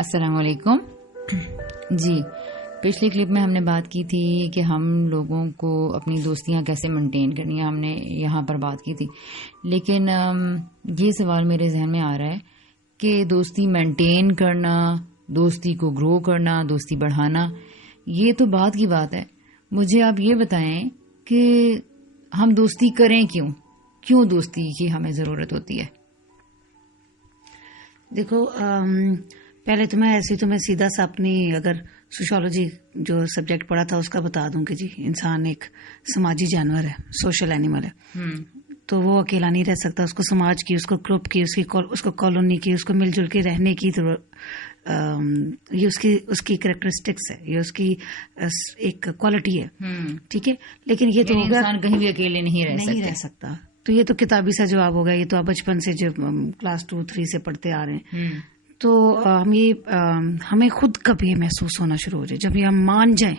अस्सलाम वालेकुम। जी, पिछले क्लिप में हमने बात की थी कि हम लोगों को अपनी दोस्तियां कैसे मेंटेन करनी है, हमने यहाँ पर बात की थी। लेकिन ये सवाल मेरे जहन में आ रहा है कि दोस्ती मेंटेन करना, दोस्ती को ग्रो करना, दोस्ती बढ़ाना, ये तो बात की बात है। मुझे आप ये बताएं कि हम दोस्ती करें क्यों दोस्ती की हमें ज़रूरत होती है। देखो, पहले तो मैं सीधा सा अपनी अगर सोशियोलॉजी जो सब्जेक्ट पढ़ा था उसका बता दूं कि जी इंसान एक समाजी जानवर है, सोशल एनिमल है। तो वो अकेला नहीं रह सकता, उसको समाज की, उसको ग्रुप की, उसको कॉलोनी की, उसको मिलजुल के रहने की ये उसकी कैरेक्टरिस्टिक्स है, ये उसकी एक क्वालिटी है। ठीक है, लेकिन ये तो इंसान कहीं भी अकेले नहीं रह सकता। तो ये तो किताबी सा जवाब होगा, ये तो आप बचपन से जब क्लास 2-3 से पढ़ते आ रहे हैं। तो हमें खुद कभी महसूस होना शुरू हो जाए जब ये हम मान जाए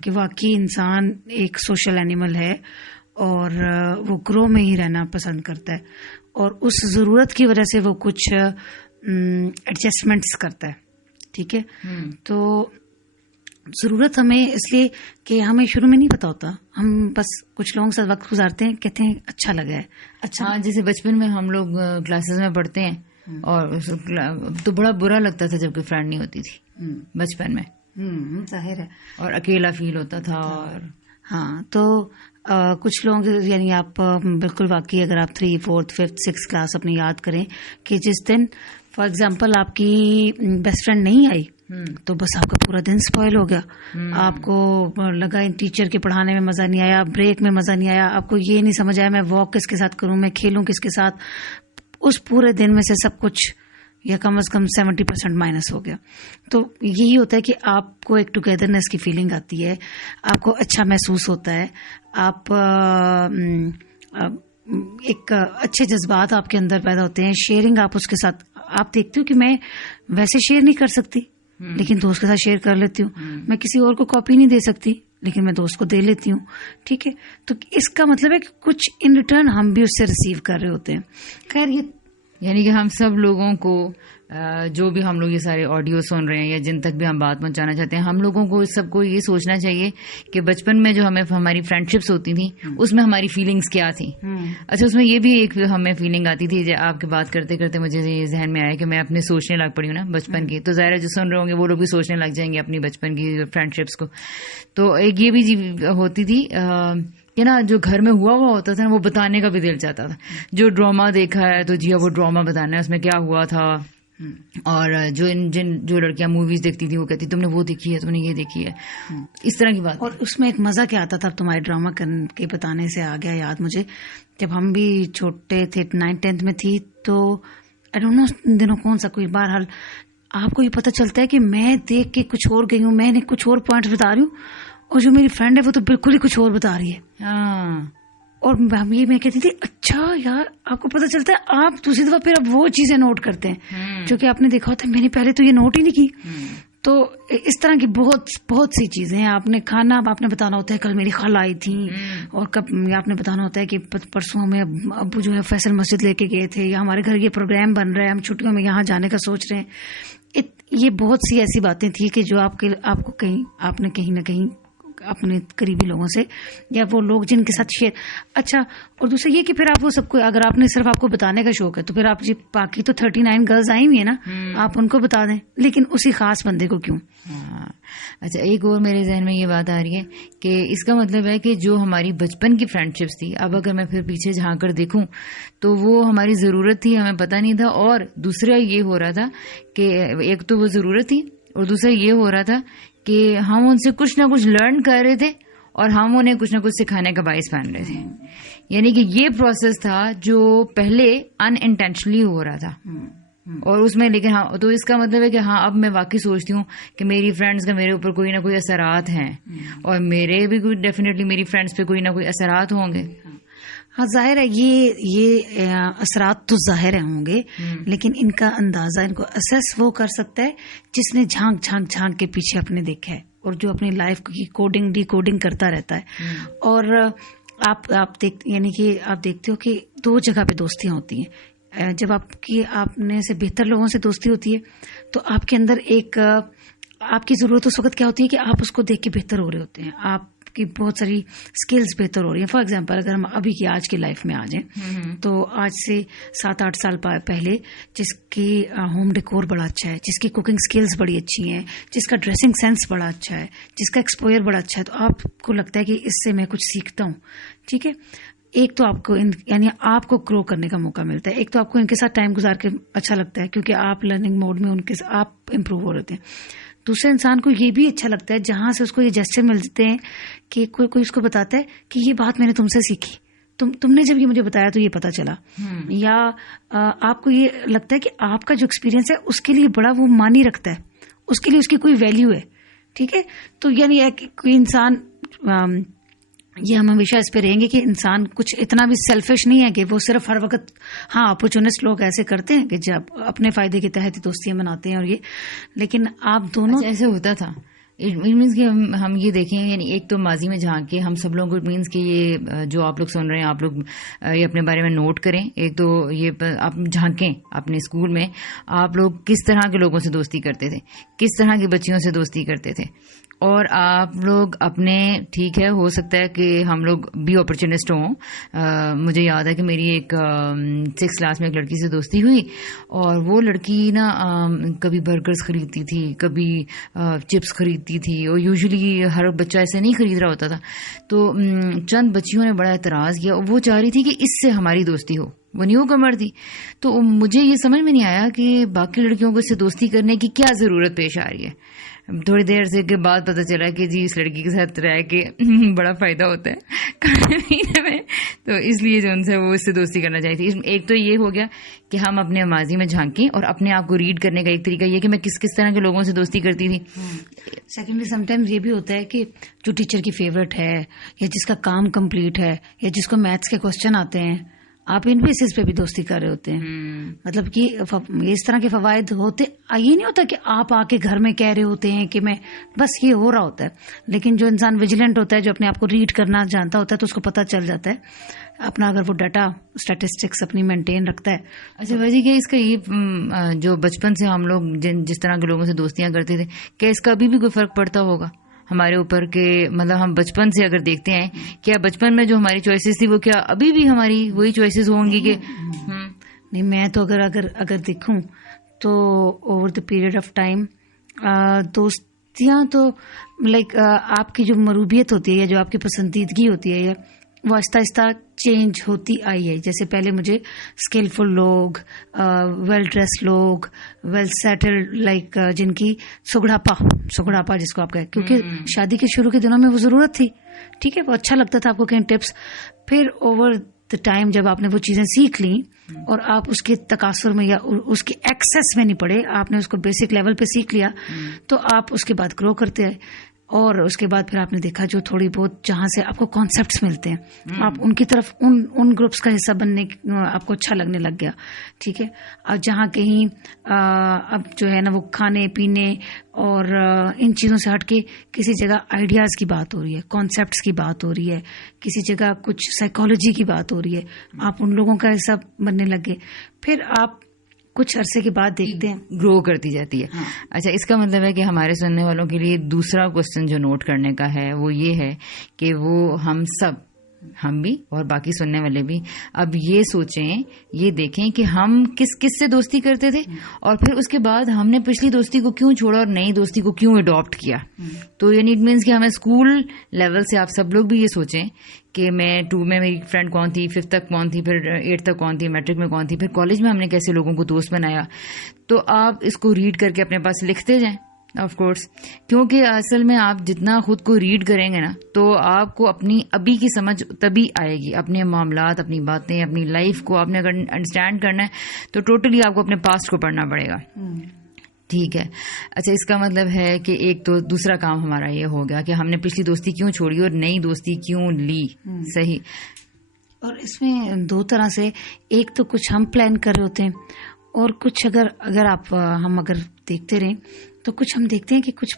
कि वाकई इंसान एक सोशल एनिमल है और वो ग्रो में ही रहना पसंद करता है और उस जरूरत की वजह से वो कुछ एडजस्टमेंट्स करता है। ठीक है, तो जरूरत हमें इसलिए कि हमें शुरू में नहीं पता होता, हम बस कुछ लोगों के साथ वक्त गुजारते हैं, कहते हैं अच्छा लगा है। अच्छा, हाँ, जैसे बचपन में हम लोग क्लासेस में पढ़ते हैं और तो बड़ा बुरा लगता था जब कोई फ्रेंड नहीं होती थी बचपन में। जाहिर है, और अकेला फील होता था। और हाँ, तो कुछ लोग, यानी आप बिल्कुल वाकई अगर आप 3, 4, 5, 6 क्लास अपनी याद करें कि जिस दिन फॉर एग्जाम्पल आपकी बेस्ट फ्रेंड नहीं आई तो बस आपका पूरा दिन स्पॉइल हो गया। आपको लगा इन टीचर के पढ़ाने में मजा नहीं आया, ब्रेक में मजा नहीं आया, आपको ये नहीं समझ आया मैं वॉक किसके साथ करूं, मैं खेलूं किसके साथ। उस पूरे दिन में से सब कुछ या कम से कम 70% माइनस हो गया। तो यही होता है कि आपको एक टुगेदरनेस की फीलिंग आती है, आपको अच्छा महसूस होता है, आप एक अच्छे जज्बात आपके अंदर पैदा होते हैं। शेयरिंग आप उसके साथ, आप देखते हो कि मैं वैसे शेयर नहीं कर सकती लेकिन दोस्त के साथ शेयर कर लेती हूँ, मैं किसी और को कॉपी नहीं दे सकती लेकिन मैं दोस्त को दे लेती हूँ। ठीक है, तो इसका मतलब है कि कुछ इन रिटर्न हम भी उससे रिसीव कर रहे होते हैं। खैर, ये यानी कि हम सब लोगों को जो भी हम लोग ये सारे ऑडियो सुन रहे हैं या जिन तक भी हम बात पहुंचाना चाहते हैं, हम लोगों को सबको ये सोचना चाहिए कि बचपन में जो हमें हमारी फ्रेंडशिप्स होती थी उसमें हमारी फीलिंग्स क्या थी। अच्छा, उसमें ये भी एक हमें फीलिंग आती थी, आपके बात करते करते मुझे ये जहन में आया कि मैं अपने सोचने लग पड़ी हूँ ना बचपन की, तो ज़ाहिर जो सुन रहे होंगे वो लोग भी सोचने लग जाएंगे अपनी बचपन की फ्रेंडशिप्स को। तो एक ये भी होती थी कि ना जो घर में हुआ होता था ना वो बताने का भी दिल चाहता था। जो ड्रामा देखा है तो जी वो ड्रामा बताना है, उसमें क्या हुआ था। और जो लड़कियां मूवीज देखती थी वो कहती तुमने वो देखी है, तुमने ये देखी है, इस तरह की बात। और उसमें एक मजा क्या आता था, तुम्हारे ड्रामा के बताने से आ गया याद मुझे, जब हम भी छोटे थे 9th-10th में थी, तो आई डोंट नो दिनों कौन सा कोई बहरहाल आपको ये पता चलता है कि मैं देख के कुछ और गई हूँ, मैंने कुछ और पॉइंट्स बता रही हूँ और जो मेरी फ्रेंड है वो तो बिल्कुल ही कुछ और बता रही है। हाँ, और मैं कहती थी अच्छा यार, आपको पता चलता है, आप दूसरी दफा फिर अब वो चीजें नोट करते हैं जो कि आपने देखा होता है, मैंने पहले तो ये नोट ही नहीं की। तो इस तरह की बहुत सी चीजें हैं। आपने बताना होता है कल मेरी खाला आई थी, और कब आपने बताना होता है कि परसों हमें अब्बू जो है फैसल मस्जिद लेके गए थे, या हमारे घर ये प्रोग्राम बन रहा है, हम छुट्टियों में यहाँ जाने का सोच रहे हैं। ये बहुत सी ऐसी बातें थी कि जो आपने कहीं ना कहीं अपने करीबी लोगों से, या वो लोग जिनके साथ शेयर। अच्छा, और दूसरा ये कि फिर आप वो सबको, अगर आपने सिर्फ आपको बताने का शौक है तो फिर आप जी बाकी तो 39 गर्ल्स आई हुई है ना, आप उनको बता दें, लेकिन उसी खास बंदे को क्यों। अच्छा, एक और मेरे जहन में ये बात आ रही है कि इसका मतलब है कि जो हमारी बचपन की फ्रेंडशिप्स थी, अब अगर मैं फिर पीछे झांक कर देखूं तो वो हमारी जरूरत थी, हमें पता नहीं था। और दूसरा ये हो रहा था कि एक तो वो जरूरत थी और दूसरा ये हो रहा था कि हम उनसे कुछ ना कुछ लर्न कर रहे थे और हम उन्हें कुछ ना कुछ सिखाने का बाइस बन रहे थे। यानी कि ये प्रोसेस था जो पहले अनइंटेंशनली हो रहा था और उसमें, लेकिन हाँ, तो इसका मतलब है कि हाँ, अब मैं वाकई सोचती हूँ कि मेरी फ्रेंड्स का मेरे ऊपर कोई ना कोई असरात हैं और मेरे भी कोई डेफिनेटली मेरी फ्रेंड्स पे कोई ना कोई असरात होंगे। हाँ, जाहिर है ये असरात तो जाहिर होंगे, लेकिन इनका अंदाजा, इनको असेस वो कर सकता है जिसने झांक के पीछे अपने देखा है और जो अपनी लाइफ की कोडिंग डिकोडिंग करता रहता है। और आप देखते हो कि 2 जगह पे दोस्तियां होती हैं। जब आपने से बेहतर लोगों से दोस्ती होती है तो आपके अंदर एक आपकी जरूरत उस वक्त क्या होती है कि आप उसको देख के बेहतर हो रहे होते हैं, आपकी बहुत सारी स्किल्स बेहतर हो रही हैं। फॉर एग्जांपल अगर हम अभी की आज की लाइफ में आ जाएं तो आज से 7-8 साल पहले जिसकी होम डेकोर बड़ा अच्छा है, जिसकी कुकिंग स्किल्स बड़ी अच्छी हैं, जिसका ड्रेसिंग सेंस बड़ा अच्छा है, जिसका एक्सपोजर बड़ा अच्छा है, तो आपको लगता है कि इससे मैं कुछ सीखता हूँ। ठीक है, एक तो आपको यानी आपको ग्रो करने का मौका मिलता है, एक तो आपको इनके साथ टाइम गुजार के अच्छा लगता है क्योंकि आप लर्निंग मोड में उनके साथ आप इम्प्रूव हो रहे हैं। दूसरे इंसान को ये भी अच्छा लगता है जहां से उसको ये जेस्चर मिलते हैं कि कोई उसको बताता है कि ये बात मैंने तुमसे सीखी, तुमने जब ये मुझे बताया तो ये पता चला। या आपको ये लगता है कि आपका जो एक्सपीरियंस है उसके लिए बड़ा वो मानी रखता है, उसके लिए उसकी कोई वैल्यू है। ठीक है, तो यानी कोई इंसान ये हम हमेशा इस पे रहेंगे कि इंसान कुछ इतना भी सेल्फिश नहीं है कि वो सिर्फ हर वक्त, हाँ अपॉर्चुनिस्ट लोग ऐसे करते हैं कि जब अपने फायदे के तहत दोस्तियां बनाते हैं और ये, लेकिन आप दोनों ऐसे होता था। इट मीन्स कि हम ये देखें, यानी एक तो माजी में झांक के हम सब लोगों को, इट मीन्स कि ये जो आप लोग सुन रहे हैं आप लोग ये अपने बारे में नोट करें। एक तो ये आप झांकें अपने स्कूल में आप लोग किस तरह के लोगों से दोस्ती करते थे, किस तरह की बच्चियों से दोस्ती करते थे, और आप लोग अपने, ठीक है हो सकता है कि हम लोग भी अपॉर्चुनिस्ट हों। मुझे याद है कि मेरी एक 6th क्लास में एक लड़की से दोस्ती हुई और वो लड़की ना कभी बर्गर्स खरीदती थी, कभी चिप्स खरीदती थी, और यूजुअली हर बच्चा ऐसे नहीं खरीद रहा होता था। तो चंद बच्चियों ने बड़ा एतराज़ किया और वो चाह रही थी कि इससे हमारी दोस्ती हो, वो न्यू कमर थी। तो मुझे ये समझ में नहीं आया कि बाकी लड़कियों को इससे दोस्ती करने की क्या ज़रूरत पेश आ रही है। थोड़ी देर से के बाद पता चला कि जी इस लड़की के साथ रह के बड़ा फायदा होता है खाने पीने में, तो इसलिए जो उनसे वो इससे दोस्ती करना चाहिए थी। एक तो ये हो गया कि हम अपने माजी में झांकें और अपने आप को रीड करने का एक तरीका ये कि मैं किस किस तरह के लोगों से दोस्ती करती थी। सेकेंडली समटाइम्स ये भी होता है कि जो टीचर की फेवरेट है या जिसका काम कंप्लीट है या जिसको मैथ्स के क्वेश्चन आते हैं, आप इन बेसिस पे भी दोस्ती कर रहे होते हैं। मतलब कि इस तरह के फवायद होते, ये नहीं होता कि आप आके घर में कह रहे होते हैं कि मैं, बस ये हो रहा होता है। लेकिन जो इंसान विजिलेंट होता है, जो अपने आप को रीड करना जानता होता है, तो उसको पता चल जाता है अपना, अगर वो डाटा स्टैटिस्टिक्स अपनी मेंटेन रखता है। अच्छा भाजी, क्या इसका ये जो बचपन से हम लोग जिस तरह के लोगों से दोस्तियां करते थे, क्या इसका अभी भी कोई फर्क पड़ता होगा हमारे ऊपर के? मतलब हम बचपन से अगर देखते हैं, क्या बचपन में जो हमारी चॉइसेस थी वो क्या अभी भी हमारी वही चॉइसेस होंगी कि नहीं? मैं तो अगर देखूं तो over the period of time दोस्तियां तो लाइक आपकी जो मरूबियत होती है या जो आपकी पसंदीदगी होती है या वो आहिस्ता आहिस्ता चेंज होती आई है। जैसे पहले मुझे स्किलफुल लोग, वेल ड्रेस लोग, वेल सेटल्ड, लाइक जिनकी सुगड़ापा जिसको आप कहें, क्योंकि शादी के शुरू के दिनों में वो जरूरत थी। ठीक है, वो अच्छा लगता था आपको कहीं टिप्स। फिर ओवर द टाइम जब आपने वो चीजें सीख ली और आप उसके तकासुर में या उसके एक्सेस में नहीं पड़े, आपने उसको बेसिक लेवल पे सीख लिया, तो आप उसके बाद ग्रो करते हैं। और उसके बाद फिर आपने देखा जो थोड़ी बहुत जहां से आपको कॉन्सेप्ट्स मिलते हैं, आप उनकी तरफ उन ग्रुप्स का हिस्सा बनने आपको अच्छा लगने लग गया। ठीक है, अब जहां कहीं अब जो है ना वो खाने पीने और इन चीजों से हटके किसी जगह आइडियाज की बात हो रही है, कॉन्सेप्ट्स की बात हो रही है, किसी जगह कुछ साइकोलॉजी की बात हो रही है, आप उन लोगों का हिस्सा बनने लग गए। फिर आप कुछ अरसे के बाद देखते हैं ग्रो करती जाती है। हाँ। अच्छा, इसका मतलब है कि हमारे सुनने वालों के लिए दूसरा क्वेश्चन जो नोट करने का है वो ये है कि वो हम भी और बाकी सुनने वाले भी अब ये सोचें, ये देखें कि हम किस किस से दोस्ती करते थे और फिर उसके बाद हमने पिछली दोस्ती को क्यों छोड़ा और नई दोस्ती को क्यों अडॉप्ट किया। तो यानी इट मीन्स कि हमें स्कूल लेवल से आप सब लोग भी ये सोचें कि मैं 2 में मेरी फ्रेंड कौन थी, 5th तक कौन थी, फिर 8th तक कौन थी, मैट्रिक में कौन थी, फिर कॉलेज में हमने कैसे लोगों को दोस्त बनाया। तो आप इसको रीड करके अपने पास लिखते जाएं ऑफ कोर्स, क्योंकि असल में आप जितना खुद को रीड करेंगे ना तो आपको अपनी अभी की समझ तभी आएगी। अपने मामलात, अपनी बातें, अपनी लाइफ को आपने अगर अंडरस्टैंड करना है तो टोटली आपको अपने पास्ट को पढ़ना पड़ेगा। ठीक है, अच्छा, इसका मतलब है कि एक तो दूसरा काम हमारा ये हो गया कि हमने पिछली दोस्ती क्यों छोड़ी और नई दोस्ती क्यों ली। सही। और इसमें 2 तरह से, एक तो कुछ हम प्लान कर रहे होते हैं और कुछ अगर हम देखते रहें तो कुछ हम देखते हैं कि कुछ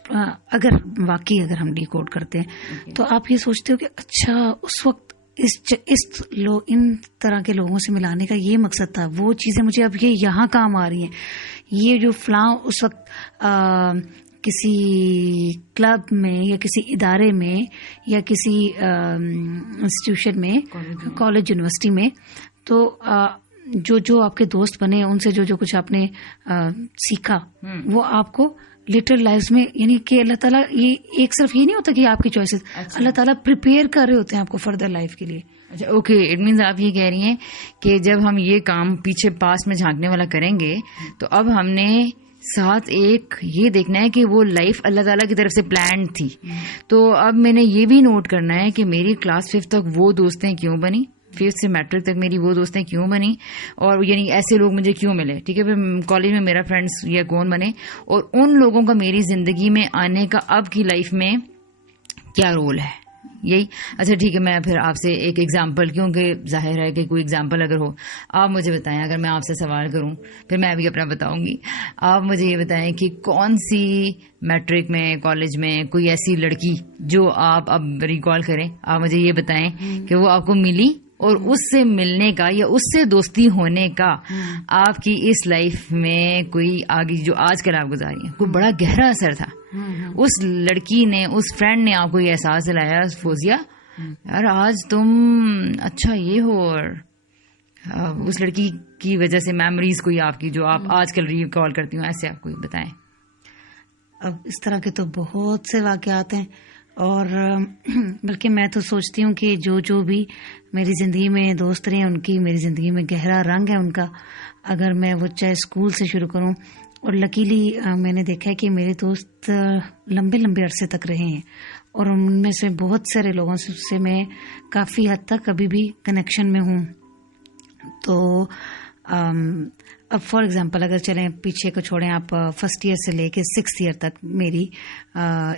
अगर हम डिकोड करते हैं तो आप ये सोचते हो कि अच्छा उस वक्त इन तरह के लोगों से मिलाने का ये मकसद था। वो चीजें मुझे अब ये यहाँ काम आ रही हैं। ये जो उस वक्त किसी क्लब में या किसी इदारे में या किसी इंस्टीट्यूशन में, कॉलेज यूनिवर्सिटी में, तो जो आपके दोस्त बने, उनसे जो कुछ आपने सीखा, वो आपको लिटरल लाइफ में, यानी कि अल्लाह ताला, ये एक सिर्फ ये नहीं होता कि आपकी चॉइसेस, अल्लाह ताला प्रिपेयर कर रहे होते हैं आपको फर्दर लाइफ के लिए। अच्छा, ओके, इट मीन्स आप ये कह रही हैं कि जब हम ये काम पीछे पास्ट में झांकने वाला करेंगे, तो अब हमने साथ एक ये देखना है कि वो लाइफ अल्लाह ताला की तरफ से प्लान थी। तो अब मैंने ये भी नोट करना है कि मेरी क्लास 5 तक वो दोस्तें क्यों बनी, 5th से मैट्रिक तक मेरी वो दोस्तें क्यों बनी, और यानी ऐसे लोग मुझे क्यों मिले, ठीक है। फिर कॉलेज में मेरा फ्रेंड्स या कौन बने, और उन लोगों का मेरी जिंदगी में आने का अब की लाइफ में क्या रोल है, यही। अच्छा ठीक है, मैं फिर आपसे एक एग्जाम्पल, क्योंकि जाहिर है कि कोई एग्जाम्पल अगर हो, आप मुझे बताएं। अगर मैं आपसे सवाल करूं, फिर मैं भी अपना बताऊंगी। आप मुझे ये बताएं कि कौन सी मैट्रिक में, कॉलेज में कोई ऐसी लड़की जो आप अब रिकॉल करें, आप मुझे ये बताएं कि वो आपको मिली, और उससे मिलने का या उससे दोस्ती होने का आपकी इस लाइफ में कोई आगे जो आजकल आप गुजारी है, कोई बड़ा गहरा असर था। उस लड़की ने, उस फ्रेंड ने आपको ये एहसास दिलाया, फोजिया यार आज तुम अच्छा ये हो, और उस लड़की की वजह से मेमोरीज कोई आपकी जो आप आजकल रिकॉल करती हो, ऐसे आप कोई बताएं। अब इस तरह के तो बहुत से वाकयात हैं, और बल्कि मैं तो सोचती हूँ कि जो भी मेरी ज़िंदगी में दोस्त रहे, उनकी मेरी ज़िंदगी में गहरा रंग है उनका। अगर मैं वो चाहे स्कूल से शुरू करूँ, और लकीली मैंने देखा है कि मेरे दोस्त लंबे लंबे अरसे तक रहे हैं, और उनमें से बहुत सारे लोगों से मैं काफ़ी हद तक अभी भी कनेक्शन में हूँ। तो अब फॉर एग्जांपल अगर चलें पीछे को छोड़ें, आप 1st ईयर से लेके 6th ईयर तक मेरी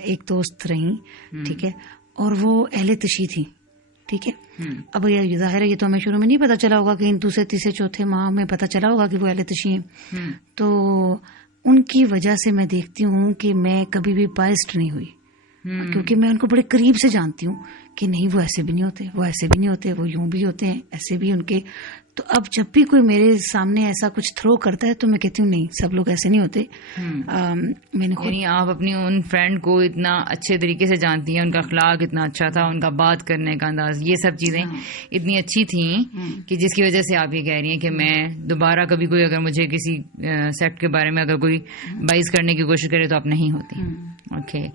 एक दोस्त रही, ठीक है, और वो अहले तशी थी, ठीक है। अब ये जाहिर है, ये तो हमें शुरू में नहीं पता चला होगा, कि दूसरे तीसरे चौथे माह में पता चला होगा कि वो अहले तशी हैं। तो उनकी वजह से मैं देखती हूँ कि मैं कभी भी बाइस्ड नहीं हुई, क्योंकि मैं उनको बड़े करीब से जानती हूँ कि नहीं, वो ऐसे भी नहीं होते, वो ऐसे भी नहीं होते, वो यूं भी होते हैं, ऐसे भी उनके। तो अब जब भी कोई मेरे सामने ऐसा कुछ थ्रो करता है, तो मैं कहती हूँ नहीं, सब लोग ऐसे नहीं होते। मैंने खुद, यानी आप अपनी उन फ्रेंड को इतना अच्छे तरीके से जानती हैं, उनका अखलाक इतना अच्छा था, उनका बात करने का अंदाज, ये सब चीजें इतनी अच्छी थी कि जिसकी वजह से आप ये कह रही हैं कि मैं दोबारा कभी कोई अगर मुझे किसी सेक्ट के बारे में अगर कोई बाइस करने की कोशिश करे तो आप नहीं होती। ओके,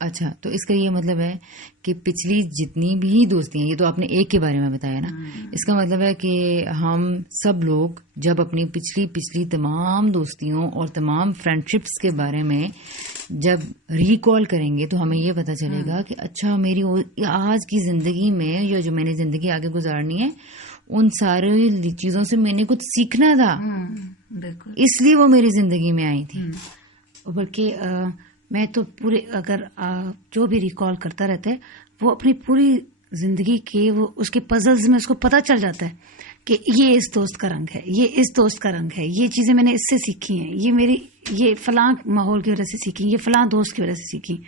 अच्छा, तो इसका ये मतलब है कि पिछली जितनी भी दोस्ती हैं, ये तो आपने एक के बारे में बताया ना, इसका मतलब है कि हम सब लोग जब अपनी पिछली तमाम दोस्तियों और तमाम फ्रेंडशिप्स के बारे में जब रिकॉल करेंगे, तो हमें ये पता चलेगा कि अच्छा, मेरी आज की जिंदगी में या जो मैंने जिंदगी आगे गुजारनी है, उन सारी चीजों से मैंने कुछ सीखना था, इसलिए वो मेरी जिंदगी में आई थी। बल्कि मैं तो पूरे, अगर जो भी रिकॉल करता रहता है, वो अपनी पूरी जिंदगी के वो उसके पजल्स में उसको पता चल जाता है कि ये इस दोस्त का रंग है, ये इस दोस्त का रंग है, ये चीजें मैंने इससे सीखी हैं, ये फलां माहौल की वजह से सीखी, ये फलां दोस्त की वजह से सीखी,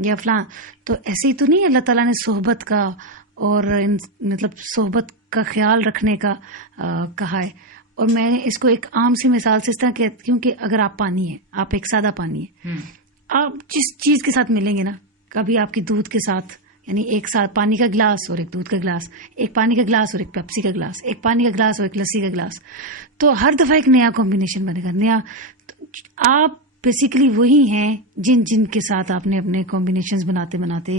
या फलां। तो ऐसे ही तो नहीं अल्लाह ताला ने सोहबत का और मतलब सोहबत का ख्याल रखने का कहा है। और मैंने इसको एक आम सी मिसाल से इस तरह कहती हूँ कि अगर आप पानी है, आप एक सादा पानी है, आप जिस चीज के साथ मिलेंगे ना, कभी आपकी दूध के साथ, यानी एक साथ पानी का गिलास और एक दूध का गिलास, एक पानी का गिलास और एक पेप्सी का गिलास, एक पानी का गिलास और एक लस्सी का गिलास, तो हर दफा एक नया कॉम्बिनेशन बनेगा, नया। तो आप बेसिकली वही हैं जिन के साथ आपने अपने कॉम्बिनेशंस बनाते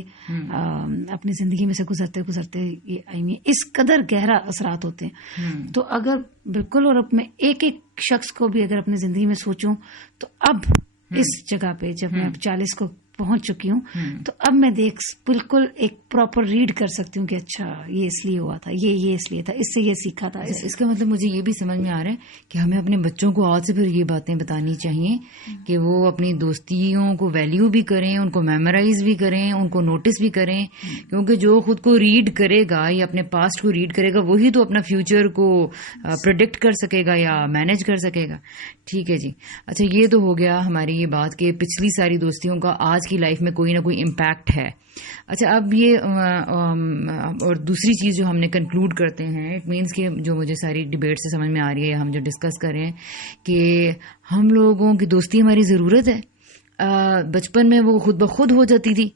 अपनी जिंदगी में से गुजरते ये आई में इस कदर गहरा असरात होते हैं। तो अगर बिल्कुल, और अब मैं एक एक शख्स को भी अगर अपनी जिंदगी में सोचूं, तो अब इस जगह पे जब मैं अब 40 को पहुंच चुकी हूँ, तो अब मैं बिल्कुल एक प्रॉपर रीड कर सकती हूँ कि अच्छा, ये इसलिए हुआ था, ये इसलिए था, इससे ये सीखा था। इसका मतलब मुझे ये भी समझ में आ रहा है कि हमें अपने बच्चों को आज से फिर ये बातें बतानी चाहिए कि वो अपनी दोस्तियों को वैल्यू भी करें, उनको मेमोराइज भी करें, उनको नोटिस भी करें, क्योंकि जो खुद को रीड करेगा या अपने पास्ट को रीड करेगा, वही तो अपना फ्यूचर को प्रेडिक्ट कर सकेगा या मैनेज कर सकेगा। ठीक है जी। अच्छा, ये तो हो गया हमारी ये बात कि पिछली सारी दोस्तियों का आज उसकी लाइफ में कोई ना कोई इम्पैक्ट है। अच्छा, अब ये और दूसरी चीज़ जो हमने कंक्लूड करते हैं, इट मीन्स कि जो मुझे सारी डिबेट से समझ में आ रही है, हम जो डिस्कस कर रहे हैं कि हम लोगों की दोस्ती हमारी ज़रूरत है। बचपन में वो खुद ब खुद हो जाती थी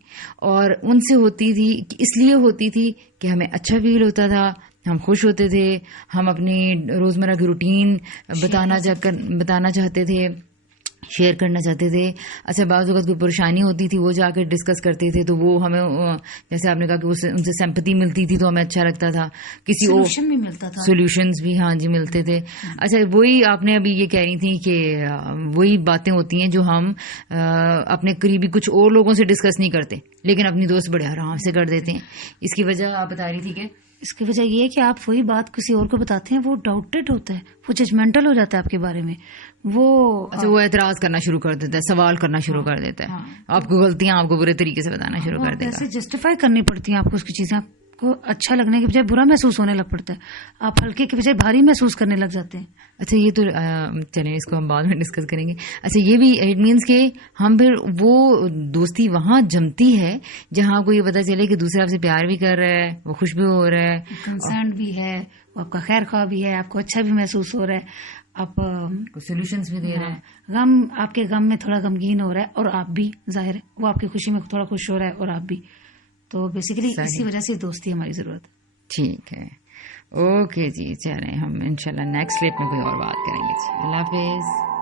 और उनसे होती थी, इसलिए होती थी कि हमें अच्छा फील होता था, हम खुश होते थे, हम अपनी रोज़मर्रा की रूटीन बताना चाहते थे, शेयर करना चाहते थे। अच्छा, बाज़ वक़्त कोई परेशानी होती थी वो जाकर डिस्कस करते थे, तो वो हमें, जैसे आपने कहा कि उनसे सिंपैथी मिलती थी तो हमें अच्छा लगता था, किसी सोल्यूशन भी मिलता था, सोल्यूशंस भी, हाँ जी, मिलते थे। अच्छा, वही आपने अभी ये कह रही थी कि वही बातें होती हैं जो हम अपने करीबी कुछ और लोगों से डिस्कस नहीं करते, लेकिन अपनी दोस्त बड़े आराम से कर देते हैं। इसकी वजह आप बता रही थी कि इसकी वजह ये है कि आप वही बात किसी और को बताते हैं, वो डाउटेड होता है, वो जजमेंटल हो जाता है आपके बारे में, वो वो एतराज करना शुरू कर देता है, सवाल करना शुरू कर देता है, आपको गलतियां आपको बुरे तरीके से बताना शुरू कर देगा, ऐसे जस्टिफाई करनी पड़ती है आपको उसकी चीजें, आपको अच्छा लगने के बजाय बुरा महसूस होने लग पड़ता है, आप हल्के के बजाय भारी महसूस करने लग जाते हैं। अच्छा, ये तो चलें, इसको हम बाद में डिस्कस करेंगे। अच्छा, ये भी इट मीन्स कि हम फिर वो दोस्ती वहाँ जमती है जहाँ आपको ये पता चले कि दूसरा आपसे प्यार भी कर रहा है, वो खुश भी हो रहा है, कंसर्न भी है, वो आपका खैर ख्वाह भी है, आपको अच्छा भी महसूस हो रहा है, आप सोल्यूशंस भी दे रहा है, गम आपके गम में थोड़ा गमगीन हो रहा है और आप भी, जाहिर है वो आपकी खुशी में थोड़ा खुश हो रहा है और आप भी, तो बेसिकली इसी वजह से दोस्ती हमारी जरूरत है। ठीक है, ओके जी, चलें हम इंशाल्लाह नेक्स्ट क्लिप में कोई और बात करेंगे जी। अल्लाह हाफिज।